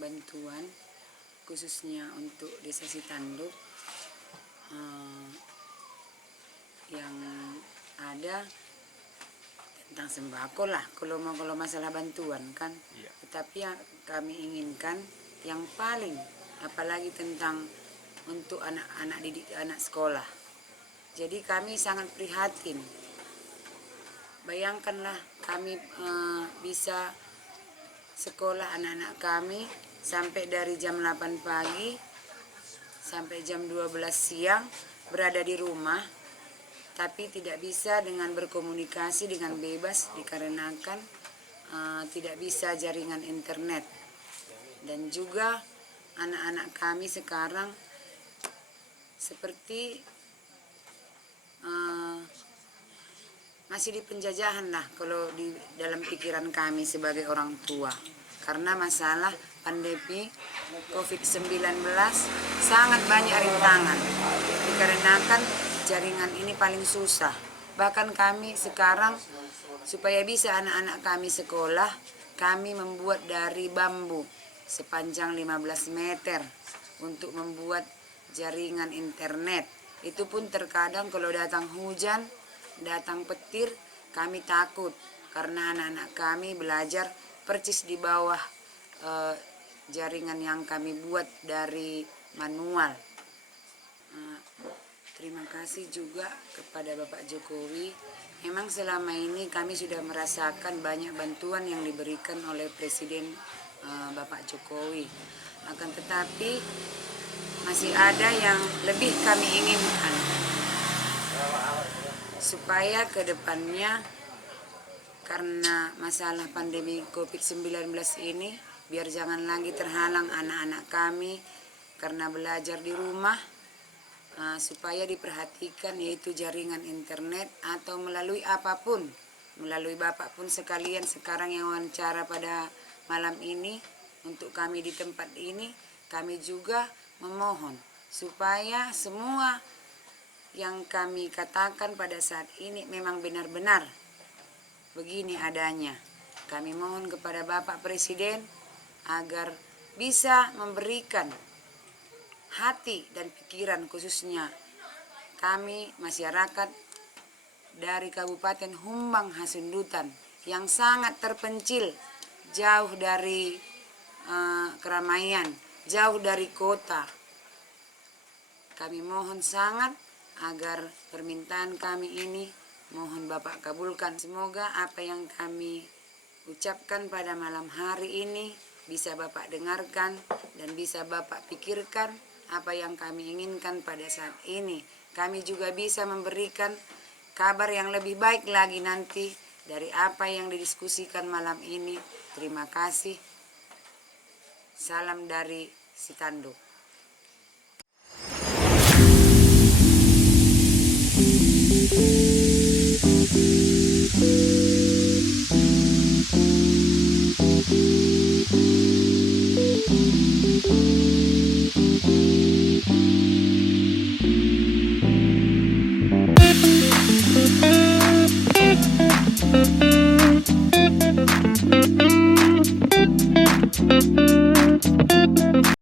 bantuan khususnya untuk Desa Sitanduk yang ada tentang sembako lah kalau masalah bantuan kan. Iya. Tetapi yang kami inginkan yang paling apalagi tentang untuk anak-anak didik, anak sekolah. Jadi kami sangat prihatin. Bayangkanlah kami bisa sekolah anak-anak kami sampai dari jam 8 pagi sampai jam 12 siang berada di rumah, tapi tidak bisa dengan berkomunikasi dengan bebas dikarenakan tidak bisa jaringan internet. Dan juga anak-anak kami sekarang seperti masih di penjajahan lah kalau di dalam pikiran kami sebagai orang tua. Karena masalah pandemi COVID-19 sangat banyak rintangan. Dikarenakan jaringan ini paling susah. Bahkan kami sekarang supaya bisa anak-anak kami sekolah, kami membuat dari bambu sepanjang 15 meter untuk membuat jaringan internet. Itu pun terkadang kalau datang hujan, datang petir, kami takut karena anak-anak kami belajar persis di bawah jaringan yang kami buat dari manual. Terima kasih juga kepada Bapak Jokowi. Memang selama ini kami sudah merasakan banyak bantuan yang diberikan oleh Presiden Bapak Jokowi. Akan tetapi masih ada yang lebih kami inginkan supaya ke depannya karena masalah pandemi COVID-19 ini biar jangan lagi terhalang anak-anak kami karena belajar di rumah, supaya diperhatikan yaitu jaringan internet atau melalui apapun, melalui Bapak pun sekalian sekarang yang wawancara pada malam ini untuk kami di tempat ini, kami juga memohon supaya semua yang kami katakan pada saat ini memang benar-benar begini adanya. Kami mohon kepada Bapak Presiden agar bisa memberikan hati dan pikiran khususnya kami masyarakat dari Kabupaten Humbang Hasundutan yang sangat terpencil, jauh dari keramaian, jauh dari kota. Kami mohon sangat agar permintaan kami ini mohon Bapak kabulkan. Semoga apa yang kami ucapkan pada malam hari ini bisa Bapak dengarkan dan bisa Bapak pikirkan apa yang kami inginkan pada saat ini. Kami juga bisa memberikan kabar yang lebih baik lagi nanti dari apa yang didiskusikan malam ini. Terima kasih. Salam dari Sitanduk.